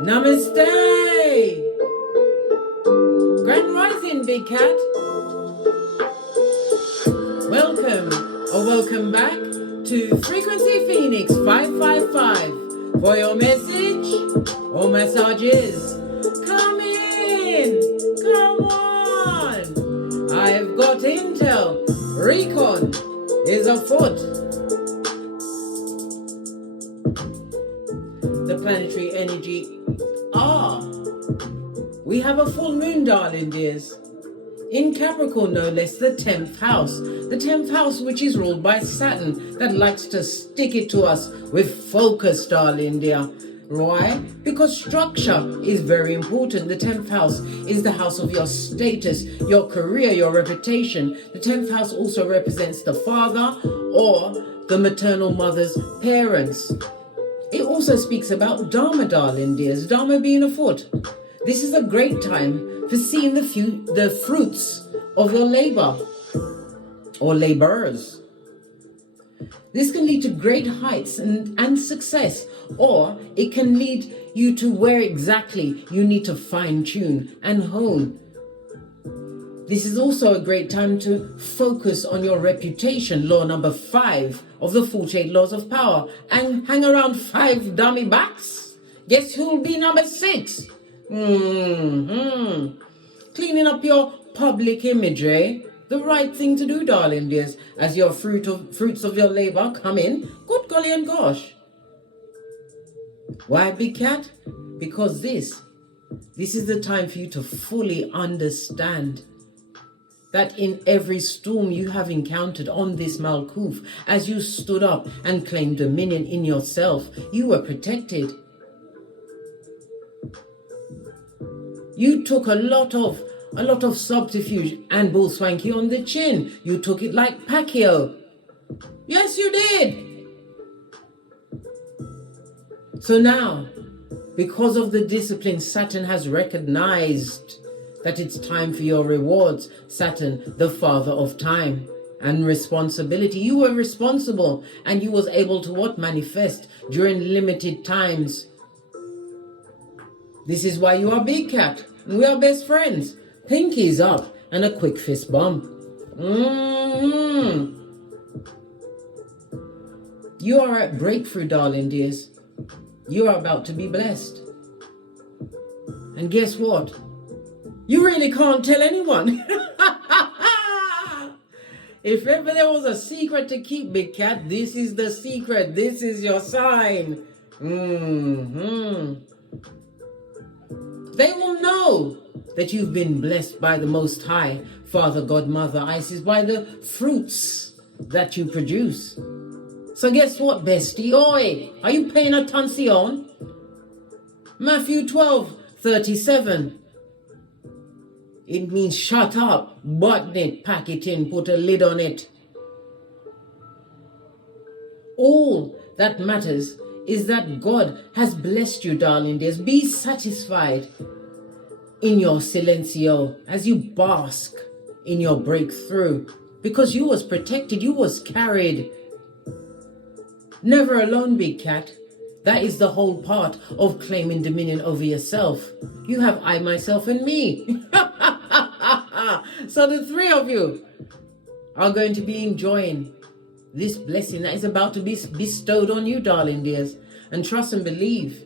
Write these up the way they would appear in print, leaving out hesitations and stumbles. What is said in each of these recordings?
Namaste! Grand Rising, Big Cat. Welcome back to Frequency Phoenix 555 for your message or messages. Come in, come on. I've got intel. Recon is afoot. The planetary energy. We have a full moon, darling dears. In Capricorn, no less, the 10th house. The 10th house, which is ruled by Saturn, that likes to stick it to us with focus, darling dear. Why? Because structure is very important. The 10th house is the house of your status, your career, your reputation. The 10th house also represents the father or the maternal mother's parents. It also speaks about Dharma, darling dears, Dharma being afoot. This is a great time for seeing the fruits of your labor or laborers. This can lead to great heights and success, or it can lead you to where exactly you need to fine tune and hone. This is also a great time to focus on your reputation, law number 5 of the 48 laws of power, and hang around 5 dummy backs. Guess who'll be number 6? Cleaning up your public image, eh? The right thing to do, darling dears, as your fruits of your labor come in. Good golly and gosh. Why, Big Cat? Because this is the time for you to fully understand that in every storm you have encountered on this Malkuth, as you stood up and claimed dominion in yourself, you were protected. You took a lot of subterfuge and bull swanky on the chin. You took it like Pacquiao. Yes, you did. So now, because of the discipline, Saturn has recognized that it's time for your rewards. Saturn, the father of time and responsibility. You were responsible and you was able to manifest during limited times. This is why you are Big Cat. We are best friends. Pinkies up and a quick fist bump. You are at breakthrough, darling dears. You are about to be blessed. And guess what? You really can't tell anyone. If ever there was a secret to keep, Big Cat, this is the secret. This is your sign. They will know that you've been blessed by the Most High, Father, God, Mother, Isis, by the fruits that you produce. So guess what, bestie? Oi, are you paying attention? Matthew 12:37. It means shut up, button it, pack it in, put a lid on it. All that matters is that God has blessed you, darling dears. Be satisfied in your silencio as you bask in your breakthrough, because you was protected, you was carried. Never alone, Big Cat. That is the whole part of claiming dominion over yourself. You have I, myself, and me. So the 3 of you are going to be enjoying this blessing that is about to be bestowed on you, darling dears. And trust and believe.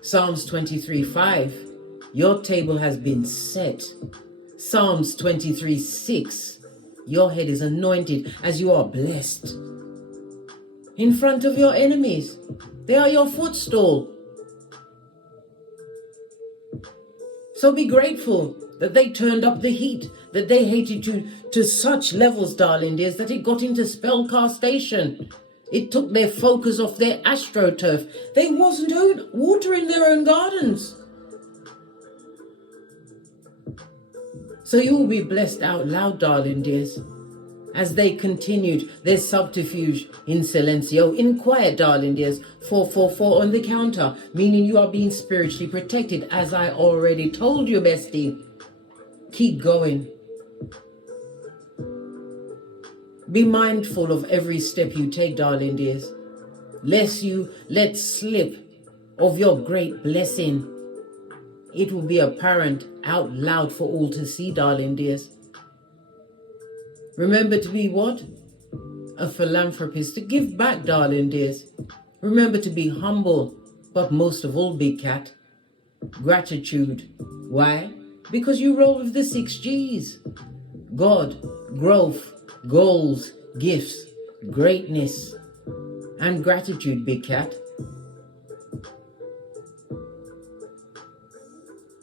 Psalms 23:5. Your table has been set. Psalms 23:6. Your head is anointed as you are blessed. In front of your enemies. They are your footstool. So be grateful that they turned up the heat, that they hated you to such levels, darling dears, that it got into spellcastation. It took their focus off their astroturf. They wasn't watering their own gardens. So you will be blessed out loud, darling dears, as they continued their subterfuge in silencio, in quiet, darling dears. 444 on the counter, meaning you are being spiritually protected, as I already told you, bestie. Keep going. Be mindful of every step you take, darling dears, lest you let slip of your great blessing. It will be apparent out loud for all to see, darling dears. Remember to be what? A philanthropist, to give back, darling dears. Remember to be humble, but most of all, big cat, gratitude. Why? Because you roll with the 6 G's. God, growth, goals, gifts, greatness, and gratitude, big cat.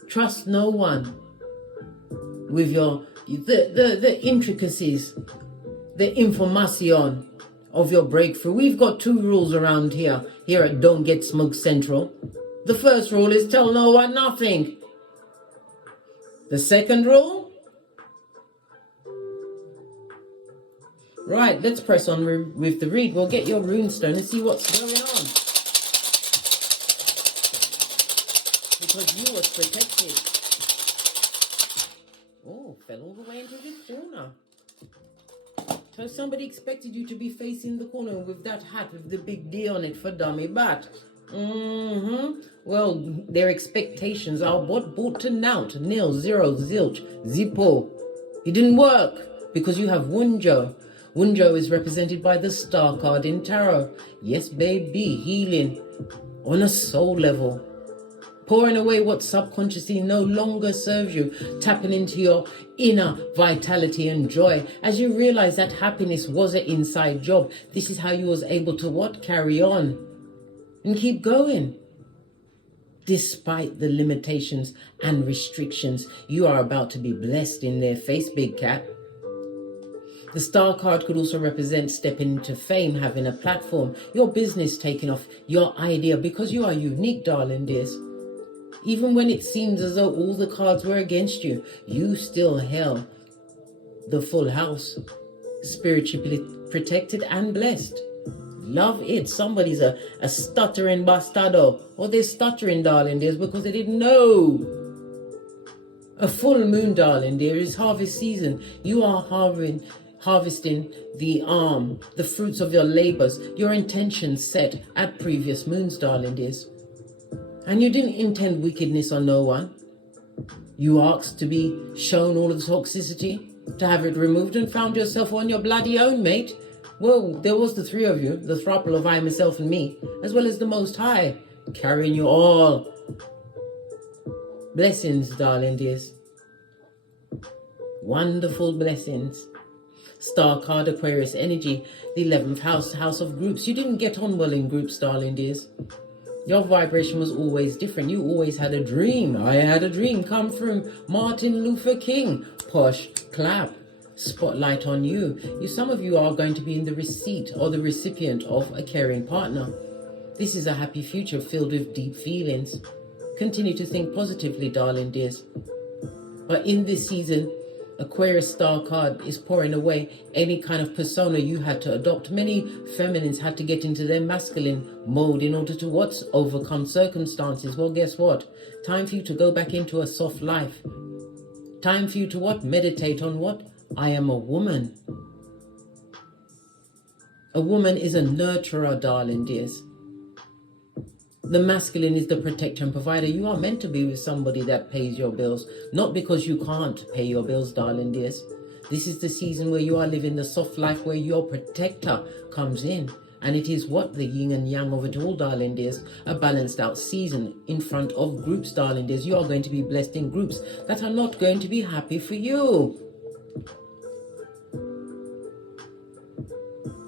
Trust no one with the intricacies, the information of your breakthrough. We've got 2 rules around here at Don't Get Smoked Central. The first rule is tell no one nothing. The second rule? Right, let's press on with the read. We'll get your runestone and see what's going on. Because you was protected. Oh, fell all the way into the corner. So somebody expected you to be facing the corner with that hat with the big D on it for dummy bat. Well, their expectations are what brought to nout, nil, zero, zilch, zippo. It didn't work because you have Wunjo. Wunjo is represented by the star card in tarot. Yes, baby, healing on a soul level. Pouring away what subconsciously no longer serves you, tapping into your inner vitality and joy as you realize that happiness was an inside job. This is how you was able to what? Carry on and keep going. Despite the limitations and restrictions, you are about to be blessed in their face, big cat. The star card could also represent stepping into fame, having a platform, your business taking off, your idea, because you are unique, darling dears. Even when it seems as though all the cards were against you, you still held the full house, spiritually protected and blessed. Love it. Somebody's a stuttering bastardo, or they're stuttering, darling dears, because they didn't know. A full moon, darling dear, is harvest season. You are harvesting the fruits of your labors, your intentions set at previous moons, darling dears. And you didn't intend wickedness on no one. You asked to be shown all of the toxicity, to have it removed, and found yourself on your bloody own, mate. Well, there was the 3 of you, the throuple of I, myself, and me, as well as the Most High, carrying you all. Blessings, darling dears. Wonderful blessings. Star card, Aquarius energy, the 11th house of groups. You didn't get on well in groups, darling dears. Your vibration was always different. You always had a dream. I had a dream come from Martin Luther King. Push, clap, spotlight on you. Some of you are going to be in the receipt or the recipient of a caring partner. This is a happy future filled with deep feelings. Continue to think positively, darling dears. But in this season, Aquarius star card is pouring away any kind of persona you had to adopt. Many feminines had to get into their masculine mode in order to what? Overcome circumstances. Well, guess what? Time for you to go back into a soft life. Time for you to what? Meditate on what? I am a woman. A woman is a nurturer, darling dears. The masculine is the protector and provider. You are meant to be with somebody that pays your bills, not because you can't pay your bills, darling dears. This is the season where you are living the soft life where your protector comes in. And it is what? The yin and yang of it all, darling dears. A balanced out season in front of groups, darling dears. You are going to be blessed in groups that are not going to be happy for you.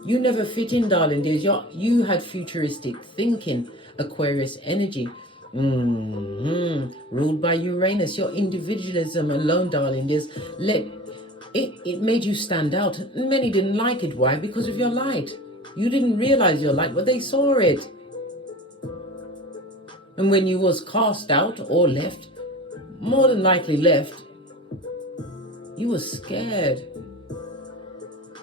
You never fit in, darling dears. You had futuristic thinking. Aquarius energy, ruled by Uranus. Your individualism alone, darling, it made you stand out. Many didn't like it. Why? Because of your light. You didn't realize your light, but they saw it. And when you was cast out or left, more than likely left, you was scared.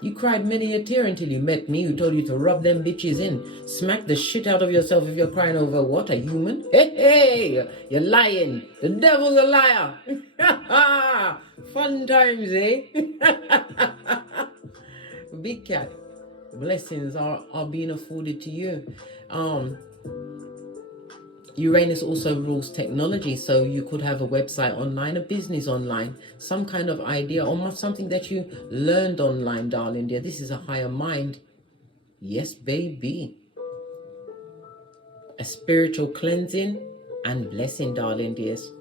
You cried many a tear until you met me, who told you to rub them bitches in. Smack the shit out of yourself if you're crying over what? A human? Hey, you're lying. The devil's a liar. Fun times, eh? Big cat. Blessings are being afforded to you. Uranus also rules technology, so you could have a website online, a business online, some kind of idea, or something that you learned online, darling dear. This is a higher mind. Yes, baby. A spiritual cleansing and blessing, darling dears.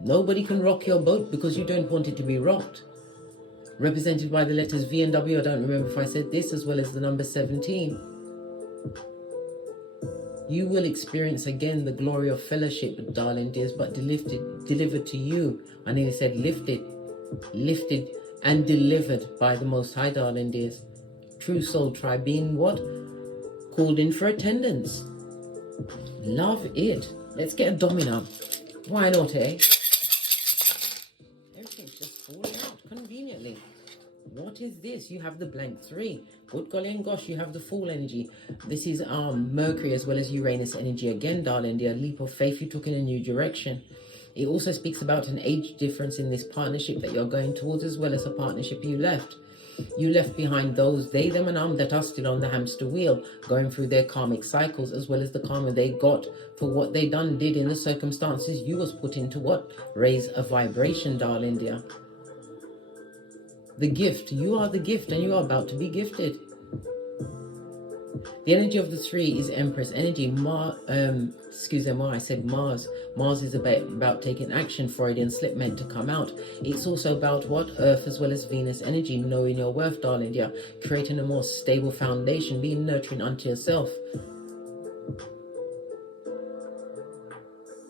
Nobody can rock your boat because you don't want it to be rocked. Represented by the letters V and W. I don't remember if I said this, as well as the number 17. You will experience again the glory of fellowship, darling dears, but delivered to you. I nearly said lifted and delivered by the Most High, darling dears. True soul tribe being what? Called in for attendance. Love it. Let's get a domino. Why not, eh? Everything's just falling out conveniently. What is this? You have the blank 3. Good golly and gosh, you have the Fool energy. This is Mercury as well as Uranus energy again, darling dear. Leap of faith you took in a new direction. It also speaks about an age difference in this partnership that you're going towards, as well as a partnership you left. You left behind those, they, them, and that are still on the hamster wheel, going through their karmic cycles, as well as the karma they got for what they did in the circumstances you was put into. What? Raise a vibration, darling dear. The gift. You are the gift, and you are about to be gifted. The energy of the 3 is Empress energy. I said Mars. Mars is about taking action, Freudian slip meant to come out. It's also about what? Earth as well as Venus energy, knowing your worth, darling dear. Creating a more stable foundation, being nurturing unto yourself.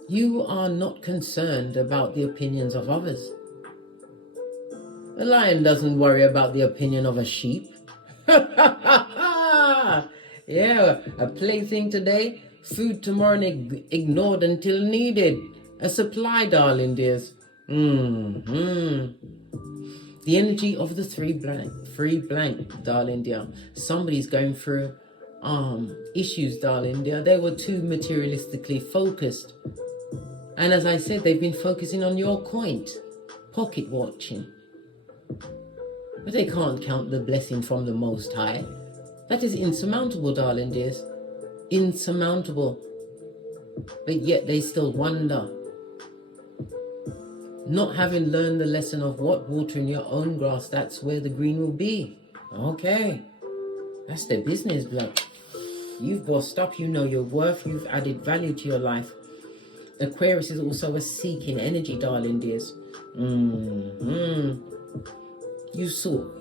You are not concerned about the opinions of others. The lion doesn't worry about the opinion of a sheep. Yeah, a plaything today, food tomorrow, and ignored until needed. A supply, darling dears. The energy of the 3 blank, darling dear. Somebody's going through issues, darling dear. They were too materialistically focused. And as I said, they've been focusing on your coin, pocket watching. But they can't count the blessing from the Most High. That is insurmountable, darling dears. Insurmountable. But yet they still wonder. Not having learned the lesson of what? Watering your own grass, that's where the green will be. Okay. That's their business, blood. You've bossed up, you know your worth, you've added value to your life. Aquarius is also a seeking energy, darling dears.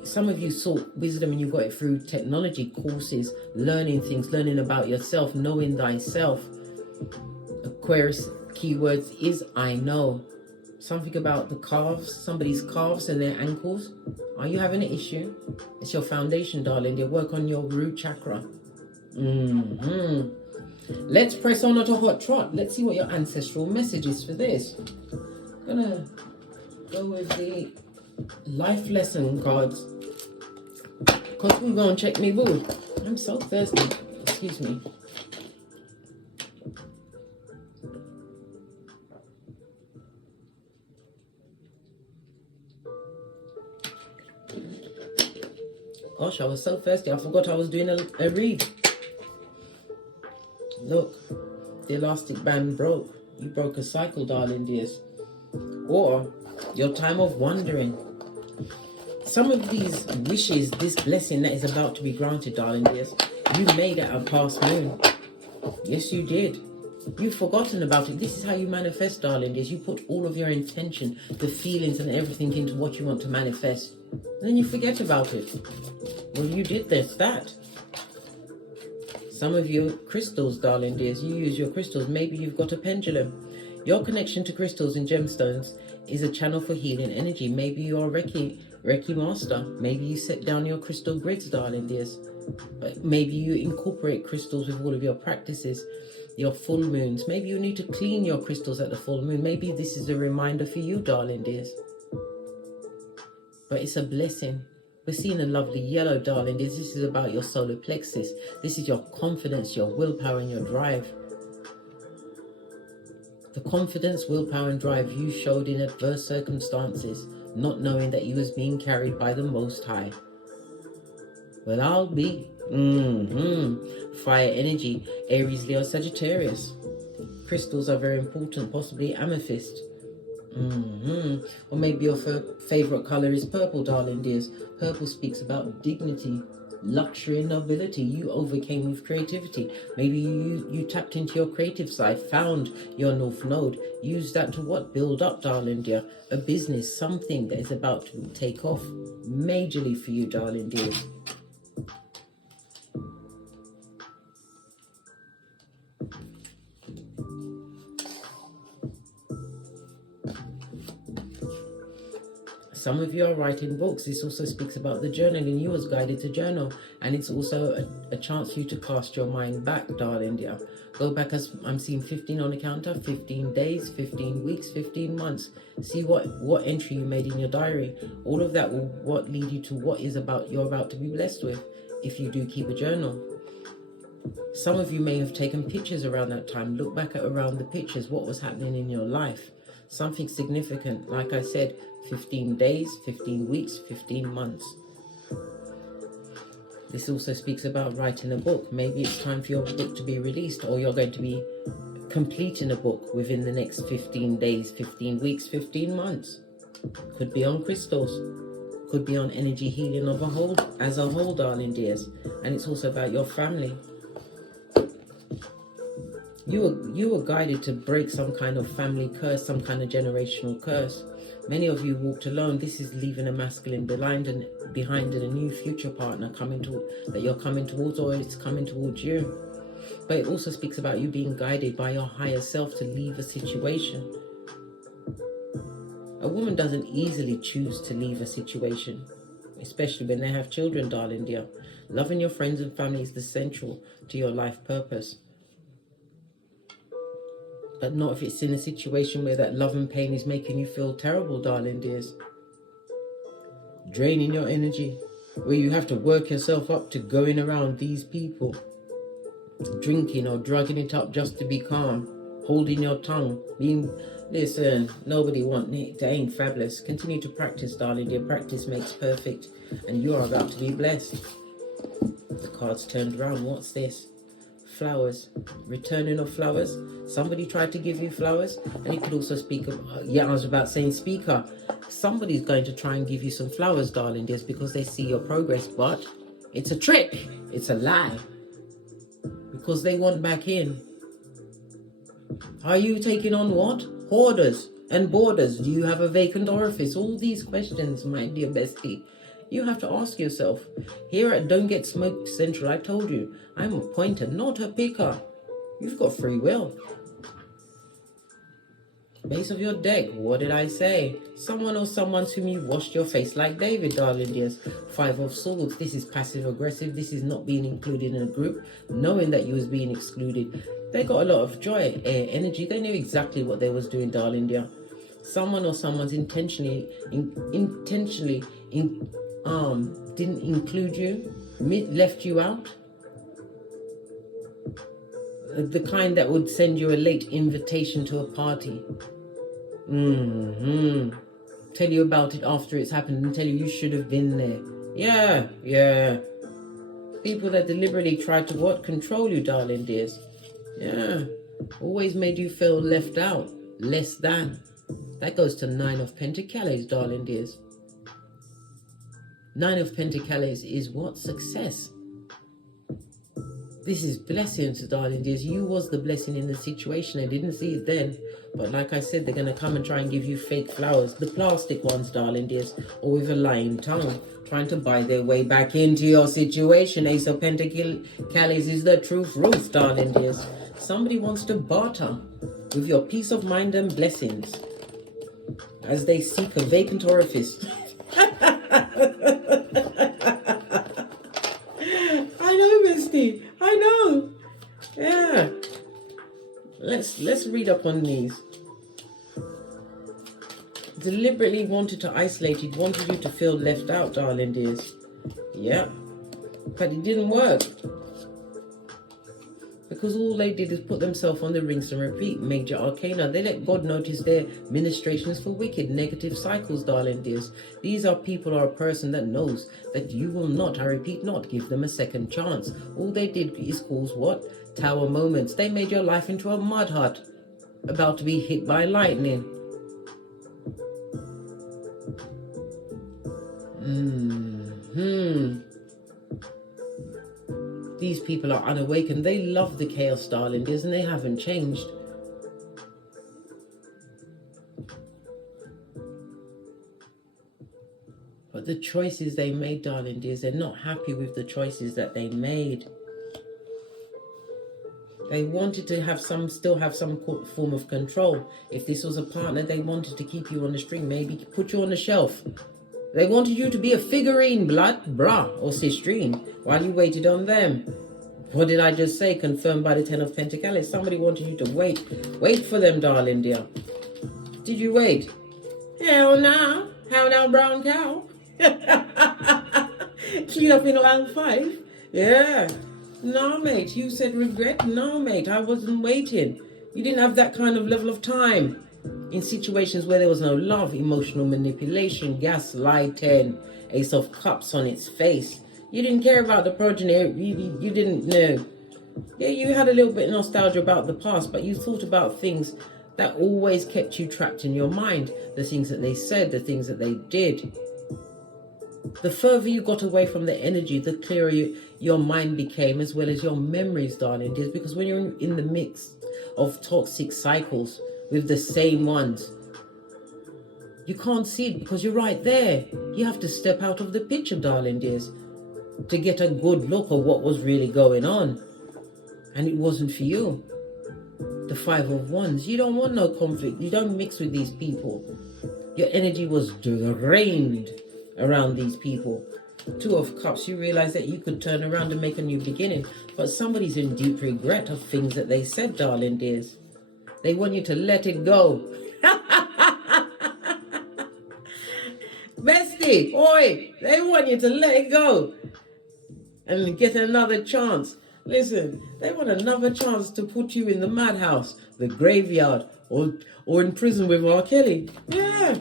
Some of you sought wisdom and you got it through technology courses, learning things, learning about yourself, knowing thyself. Aquarius keywords is I know. Something about the calves, somebody's calves and their ankles. Are you having an issue? It's your foundation, darling. They work on your root chakra. Let's press on at a hot trot. Let's see what your ancestral message is for this. I'm gonna go with the life lesson cards, because we're going to check me boo. I'm so thirsty. Excuse me. Gosh, I was so thirsty. I forgot I was doing a read. Look, the elastic band broke. You broke a cycle, darling dears. Or your time of wandering. Some of these wishes, this blessing that is about to be granted, darling dears, you made at a past moon. Yes, you did. You've forgotten about it. This is how you manifest, darling dears. You put all of your intention, the feelings and everything into what you want to manifest. And then you forget about it. Well, you did that. Some of you crystals, darling dears, you use your crystals. Maybe you've got a pendulum. Your connection to crystals and gemstones is a channel for healing energy. Maybe you're a Reiki master. Maybe you set down your crystal grids, darling dears. But maybe you incorporate crystals with all of your practices, your full moons. Maybe you need to clean your crystals at the full moon. Maybe this is a reminder for you, darling dears. But it's a blessing. We're seeing a lovely yellow, darling dears. This is about your solar plexus. This is your confidence, your willpower, and your drive. The confidence, willpower, and drive you showed in adverse circumstances, not knowing that you was being carried by the Most High. Well, I'll be. Fire energy, Aries, Leo, Sagittarius. Crystals are very important, possibly amethyst. Or maybe your favorite color is purple, darling dears. Purple speaks about dignity, luxury, and nobility. You overcame with creativity. Maybe you tapped into your creative side, found your north node, use that to what? Build up, darling dear. A business, something that is about to take off majorly for you, darling dears. Some of you are writing books. This also speaks about the journaling. You was guided to journal, and it's also a chance for you to cast your mind back, darling dear. Go back, as I'm seeing 15 on the counter, 15 days, 15 weeks, 15 months. See what entry you made in your diary. All of that will what lead you to what is you're about to be blessed with, if you do keep a journal. Some of you may have taken pictures around that time. Look back at around the pictures, what was happening in your life. Something significant, like I said, 15 days, 15 weeks, 15 months. This also speaks about writing a book. Maybe it's time for your book to be released, or you're going to be completing a book within the next 15 days, 15 weeks, 15 months. Could be on crystals. Could be on energy healing as a whole, darling dears. And it's also about your family. You were guided to break some kind of family curse, some kind of generational curse. Many of you walked alone. This is leaving a masculine behind and a new future partner that you're coming towards, or it's coming towards you. But it also speaks about you being guided by your higher self to leave a situation. A woman doesn't easily choose to leave a situation, especially when they have children, darling dear. Loving your friends and family is essential to your life purpose. But not if it's in a situation where that love and pain is making you feel terrible, darling dears. Draining your energy, where you have to work yourself up to going around these people. Drinking or drugging it up just to be calm. Holding your tongue. Listen, nobody wants it. They ain't fabulous. Continue to practice, darling dear. Practice makes perfect. And you are about to be blessed. The cards turned around. What's this? Flowers, returning of flowers. Somebody tried to give you flowers, and it could also speak of, I was about saying speaker. Somebody's going to try and give you some flowers, darling dears, because they see your progress, but it's a trick, it's a lie, because they want back in. Are you taking on what? Hoarders and boarders. Do you have a vacant orifice? All these questions, my dear bestie, you have to ask yourself. Here at Don't Get Smoked Central, I told you, I'm a pointer, not a picker. You've got free will. Base of your deck, what did I say? Someone or someone's whom you've washed your face like David, darling dears. 5 of Swords, this is passive aggressive. This is not being included in a group, knowing that you was being excluded. They got a lot of joy, air, energy. They knew exactly what they was doing, darling dear. Someone or someone's intentionally didn't include you, left you out. The kind that would send you a late invitation to a party. Tell you about it after it's happened and tell you should have been there. Yeah. People that deliberately try to what? Control you, darling dears. Yeah. Always made you feel left out, less than. That goes to 9 of Pentacles, darling dears. 9 of Pentacles is what? Success. This is blessings, darling dears. You was the blessing in the situation. I didn't see it then. But like I said, they're going to come and try and give you fake flowers. The plastic ones, darling dears. Or with a lying tongue. Trying to buy their way back into your situation. Ace of Pentacles is the truth roof, darling dears. Somebody wants to barter with your peace of mind and blessings as they seek a vacant orifice. I know, bestie. I know. Yeah. Let's read up on these. Deliberately wanted to isolate you, wanted you to feel left out, darling dears. Yeah. But it didn't work. Because all they did is put themselves on the rinse and repeat major arcana. They let God notice their ministrations for wicked, negative cycles, darling dears. These are people or a person that knows that you will not, I repeat, not give them a second chance. All they did is cause what? Tower moments. They made your life into a mud hut, about to be hit by lightning. These people are unawakened. They love the chaos, darling dears, and they haven't changed. But the choices they made, darling dears, they're not happy with the choices that they made. They wanted to have still have some form of control. If this was a partner, they wanted to keep you on the string, maybe put you on the shelf. They wanted you to be a figurine, brah, or sistrine, while you waited on them. What did I just say? Confirmed by the Ten of Pentacles. Somebody wanted you to wait. Wait for them, darling dear. Did you wait? Hell no. How now, brown cow? Clean up in aisle 5? Yeah. No, mate. You said regret? No, mate. I wasn't waiting. You didn't have that kind of level of time. In situations where there was no love, emotional manipulation, gaslighting, Ace of Cups on its face. You didn't care about the progeny. You didn't know. Yeah, you had a little bit of nostalgia about the past, but you thought about things that always kept you trapped in your mind. The things that they said, the things that they did. The further you got away from the energy, the clearer your mind became, as well as your memories, darling dears. Because when you're in the mix of toxic cycles with the same ones, you can't see it because you're right there. You have to step out of the picture, darling dears, to get a good look of what was really going on. And it wasn't for you. The Five of Wands. You don't want no conflict. You don't mix with these people. Your energy was drained around these people. Two of Cups. You realize that you could turn around and make a new beginning. But somebody's in deep regret of things that they said, darling dears. They want you to let it go. Bestie, oi, they want you to let it go and get another chance. Listen, they want another chance to put you in the madhouse, the graveyard, or in prison with R. Kelly. Yeah,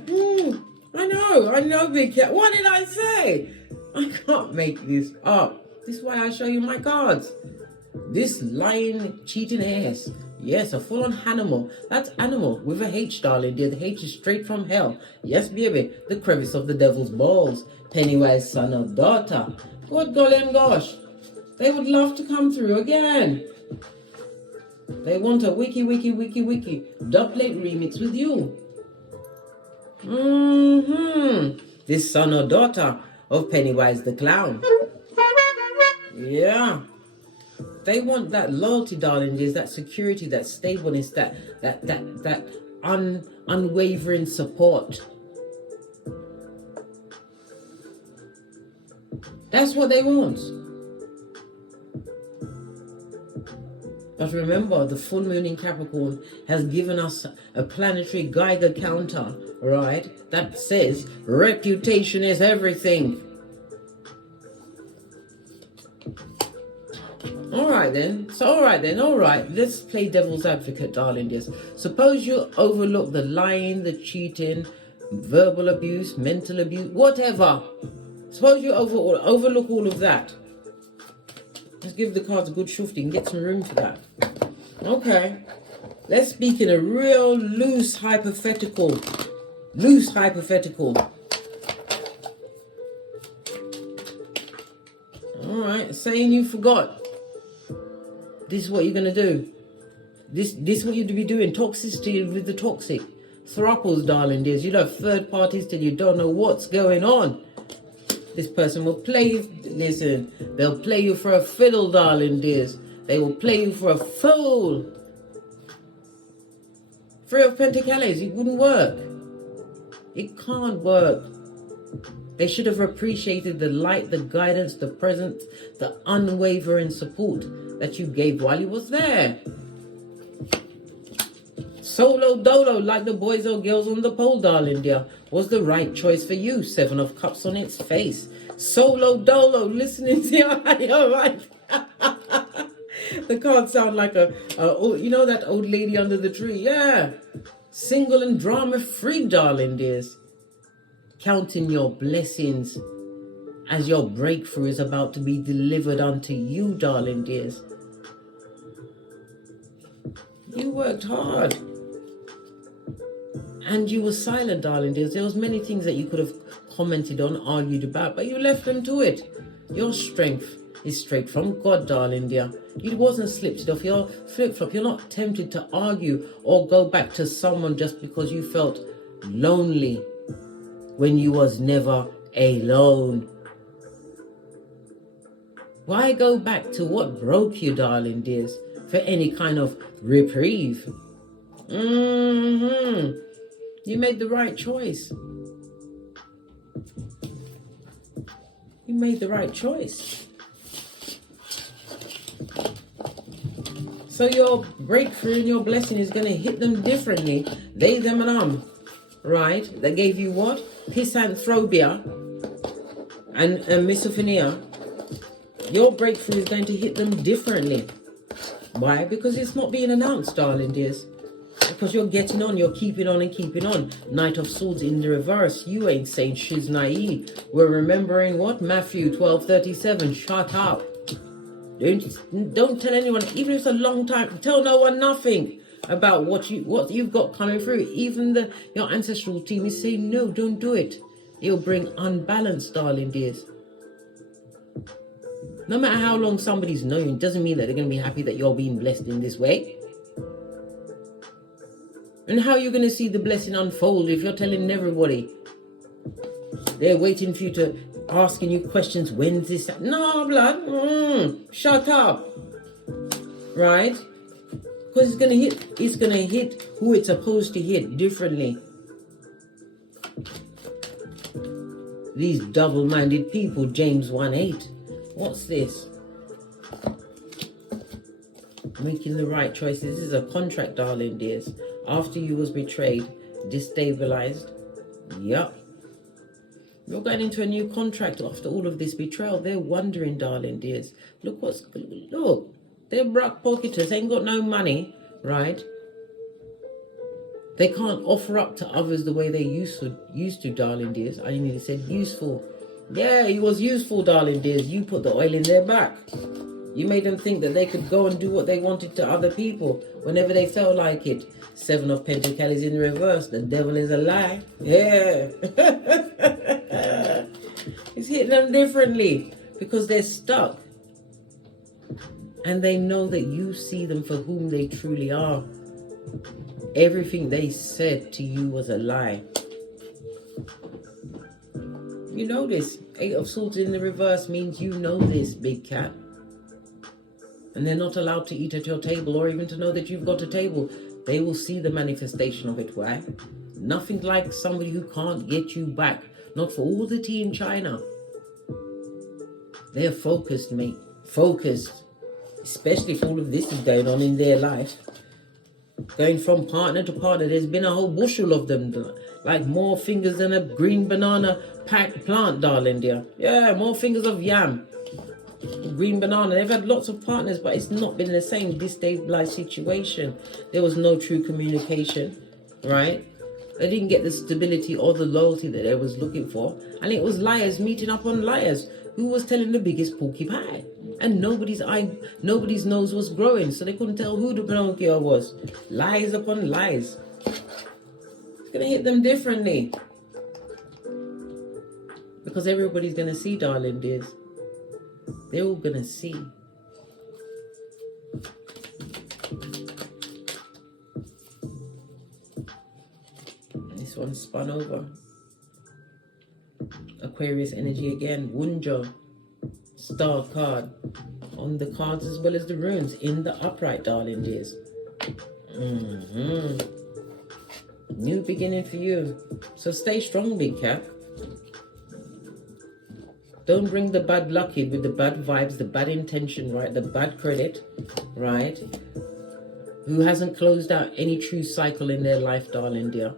I know, Big Cat. What did I say? I can't make this up. This is why I show you my cards. This lying, cheating ass. Yes, a full-on animal. That's animal with a H, darling dear. The H is straight from hell. Yes, baby. The crevice of the devil's balls. Pennywise son or daughter. Good golden gosh. They would love to come through again. They want a wiki dubplate remix with you. This son or daughter of Pennywise the clown. Yeah. They want that loyalty, darling. There's that security, that stableness, that unwavering support. That's what they want. But remember, the full moon in Capricorn has given us a planetary Geiger counter, right? That says reputation is everything. All right then. Let's play devil's advocate, darling dears. Suppose you overlook the lying, the cheating, verbal abuse, mental abuse, whatever. Suppose you overlook all of that. Let's give the cards a good shufting and get some room for that. Okay. Let's speak in a real loose hypothetical. All right. Saying you forgot. This is what you're going to do. This is what you'd be doing. Toxicity with the toxic. Thruples, darling dears. You have third parties till you don't know what's going on. This person will play you. Listen, they'll play you for a fiddle, darling dears. They will play you for a fool. Three of Pentacles. It wouldn't work. It can't work. They should have appreciated the light, the guidance, the presence, the unwavering support that you gave while you was there. Solo dolo, like the boys or girls on the pole, darling dear, was the right choice for you. Seven of Cups on its face. Solo dolo, listening to your higher life. The cards sound like you know that old lady under the tree? Yeah. Single and drama free, darling dears. Counting your blessings as your breakthrough is about to be delivered unto you, darling dears. You worked hard. And you were silent, darling dears. There was many things that you could have commented on, argued about, but you left them to it. Your strength is straight from God, darling dear. You wasn't slipped off your flip-flop. You're not tempted to argue or go back to someone just because you felt lonely when you was never alone. Why go back to what broke you, darling dears, for any kind of reprieve? You made the right choice. You made the right choice. So your breakthrough and your blessing is going to hit them differently. They, them, and right? That gave you what? Pisanthropia and misophonia. Your breakthrough is going to hit them differently. Why? Because it's not being announced, darling dears. Because you're getting on, you're keeping on and keeping on. Knight of Swords in the reverse. You ain't saying shiz naive. We're remembering what? Matthew 12:37. Shut up. Don't tell anyone, even if it's a long time. Tell no one nothing about what you've got coming through. Even your ancestral team is saying no, don't do it. It'll bring unbalance, darling dears. No matter how long somebody's known, it doesn't mean that they're going to be happy that you're being blessed in this way. And how are you going to see the blessing unfold if you're telling everybody? They're waiting for you to, asking you questions. When's this? No, blood. Shut up. Right? Because it's going to hit who it's supposed to hit differently. These double-minded people, James 1:8. What's this? Making the right choices. This is a contract, darling dears. After you was betrayed, destabilized. Yup. You're going into a new contract after all of this betrayal. They're wondering, darling dears. Look, they're broke pocketers, ain't got no money, right? They can't offer up to others the way they used to, darling dears. I nearly said useful. Yeah, he was useful, darling dears. You put the oil in their back. You made them think that they could go and do what they wanted to other people whenever they felt like it. 7 of Pentacles in reverse. The devil is a lie. Yeah. It's hitting them differently because they're stuck. And they know that you see them for whom they truly are. Everything they said to you was a lie. You know this. 8 of Swords in the reverse means you know this, big cat. And they're not allowed to eat at your table or even to know that you've got a table. They will see the manifestation of it. Why? Nothing like somebody who can't get you back. Not for all the tea in China. They're focused, mate. Focused. Especially if all of this is going on in their life. Going from partner to partner. There's been a whole bushel of them. Like more fingers than a green banana packed plant, darling dear. Yeah, more fingers of yam. Green banana. They've had lots of partners, but it's not been the same destabilized situation. There was no true communication, right? They didn't get the stability or the loyalty that they was looking for. And it was liars meeting up on liars who was telling the biggest porcupine. And nobody's nose was growing, so they couldn't tell who the Pinocchio was. Lies upon lies. It's going to hit them differently. Because everybody's going to see, darling dears. They're all going to see. This one spun over. Aquarius energy again. Wunjo. Star card. On the cards as well as the runes. In the upright, darling dears. New beginning for you. So stay strong, big cat. Don't bring the bad luck in with the bad vibes, the bad intention, right? The bad credit, right? Who hasn't closed out any true cycle in their life, darling dear.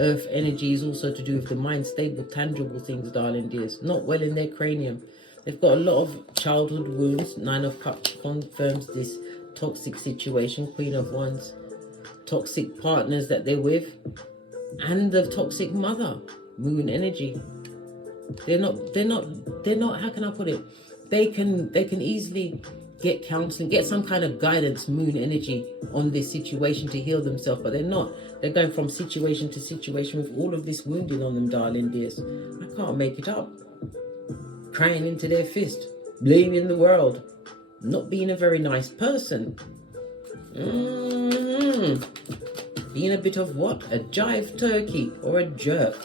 Earth energy is also to do with the mind, stable, tangible things, darling dears. Not well in their cranium. They've got a lot of childhood wounds. Nine of Cups confirms this toxic situation. Queen of Wands. Toxic partners that they're with. And the toxic mother. Moon energy. They're not, how can I put it? They can easily get counseling, get some kind of guidance, moon energy on this situation to heal themselves, but they're not. They're going from situation to situation with all of this wounding on them, darling dears. I can't make it up. Crying into their fist, blaming the world, not being a very nice person. Being a bit of what? A jive turkey or a jerk.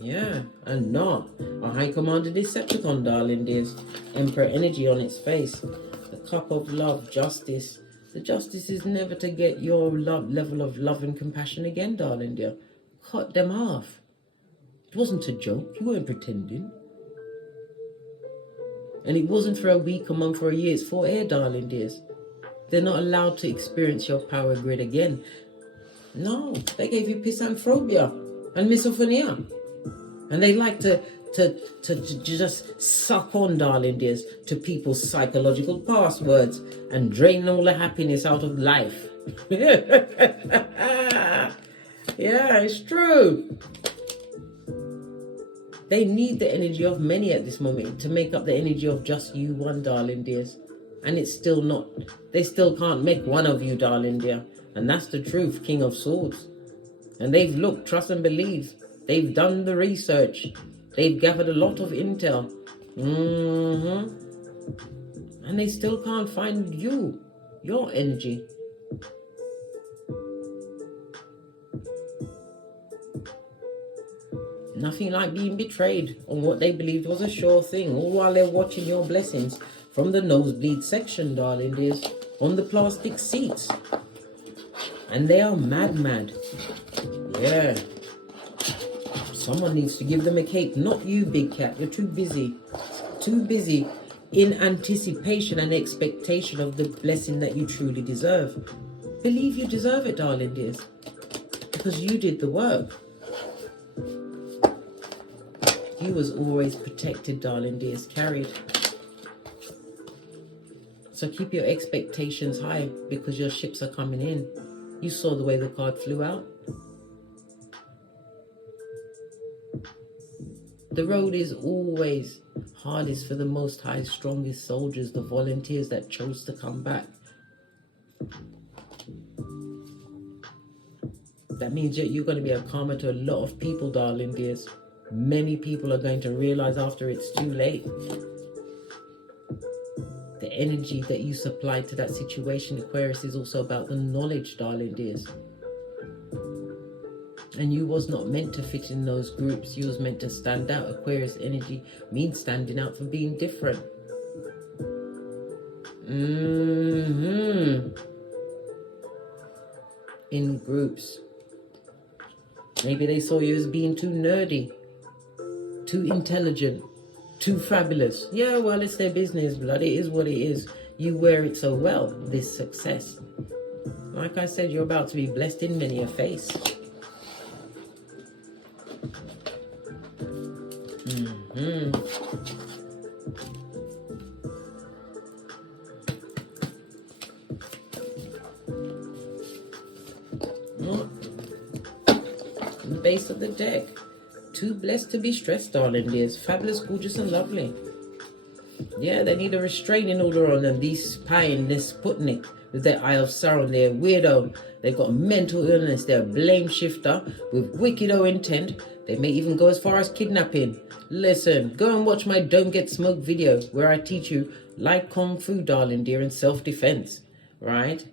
Yeah, and not a High Commander Decepticon, darling dears. Emperor energy on its face. The Cup of Love, Justice. The Justice is never to get your level of love and compassion again, darling dear. Cut them off. It wasn't a joke. You weren't pretending. And it wasn't for a week, a month, or a year. It's for air, darling dears. They're not allowed to experience your power grid again. No, they gave you pisanthropia and misophonia. And they like to just suck on, darling dears, to people's psychological passwords and drain all the happiness out of life. Yeah, it's true. They need the energy of many at this moment to make up the energy of just you one, darling dears. And it's still not, they still can't make one of you, darling dear. And that's the truth, King of Swords. And they've looked, trust and believe. They've done the research. They've gathered a lot of intel. And they still can't find you, your energy. Nothing like being betrayed on what they believed was a sure thing, all while they're watching your blessings from the nosebleed section, darling dears, on the plastic seats. And they are mad. Yeah. Someone needs to give them a cape, not you, big cat. You're too busy. Too busy in anticipation and expectation of the blessing that you truly deserve. Believe you deserve it, darling dears, because you did the work. You was always protected, darling dears, carried. So keep your expectations high because your ships are coming in. You saw the way the card flew out. The road is always hardest for the Most High, strongest soldiers, the volunteers that chose to come back. That means that you're going to be a karma to a lot of people, darling dears. Many people are going to realize after it's too late. The energy that you supplied to that situation, Aquarius, is also about the knowledge, darling dears. And you was not meant to fit in those groups. You was meant to stand out. Aquarius energy means standing out for being different. In groups. Maybe they saw you as being too nerdy, too intelligent, too fabulous. Yeah, well, it's their business, blood. It is what it is. You wear it so well, this success. Like I said, you're about to be blessed in many a face. The base of the deck. Too blessed to be stressed, darling dears. Fabulous, gorgeous, and lovely. Yeah, they need a restraining order on them. These spying, this Sputnik with their eye of Sauron. They're weirdo. They've got mental illness. They're a blame shifter with wicked intent. They may even go as far as kidnapping. Listen, go and watch my Don't Get Smoked video where I teach you light kung fu, darling dear, and self-defense, right?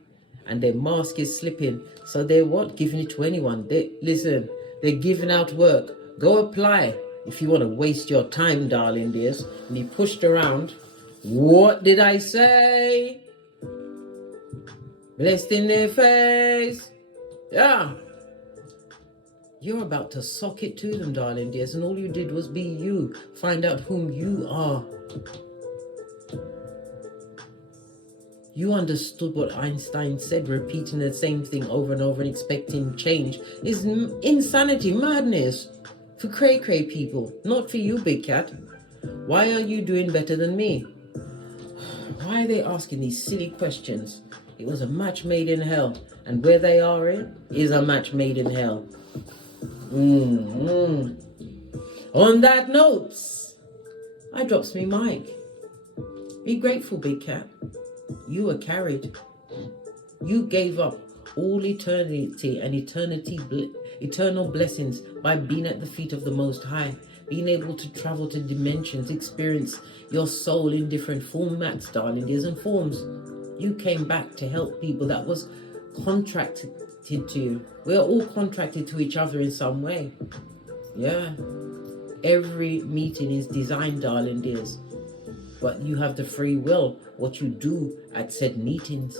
And their mask is slipping. So they're what? Giving it to anyone. Listen, they're giving out work. Go apply if you want to waste your time, darling dears, and be pushed around. What did I say? Blessed in their face. Yeah. You're about to sock it to them, darling dears, and all you did was be you. Find out whom you are. You understood what Einstein said. Repeating the same thing over and over and expecting change is insanity, madness. For cray-cray people, not for you, big cat. Why are you doing better than me? Why are they asking these silly questions? It was a match made in hell. And where they are in is a match made in hell. On that note, I drops me mic. Be grateful, Big Cat. You were carried. You gave up all eternity and eternal blessings by being at the feet of the Most High, being able to travel to dimensions, experience your soul in different formats, darling dears, and forms. You came back to help people that was contracted to you. We're all contracted to each other in some way. Yeah. Every meeting is designed, darling dears. But you have the free will, what you do at said meetings.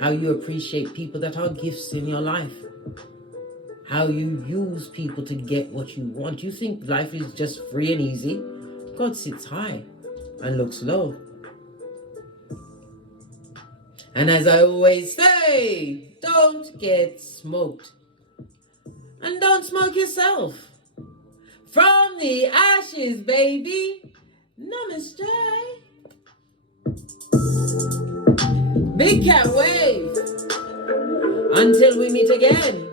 How you appreciate people that are gifts in your life. How you use people to get what you want. You think life is just free and easy? God sits high and looks low. And as I always say, don't get smoked. And don't smoke yourself. From the ashes, baby. Namaste. Big Cat wave. Until we meet again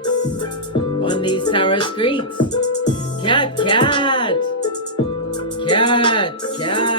on these tarot streets. Cat, cat. Cat, cat.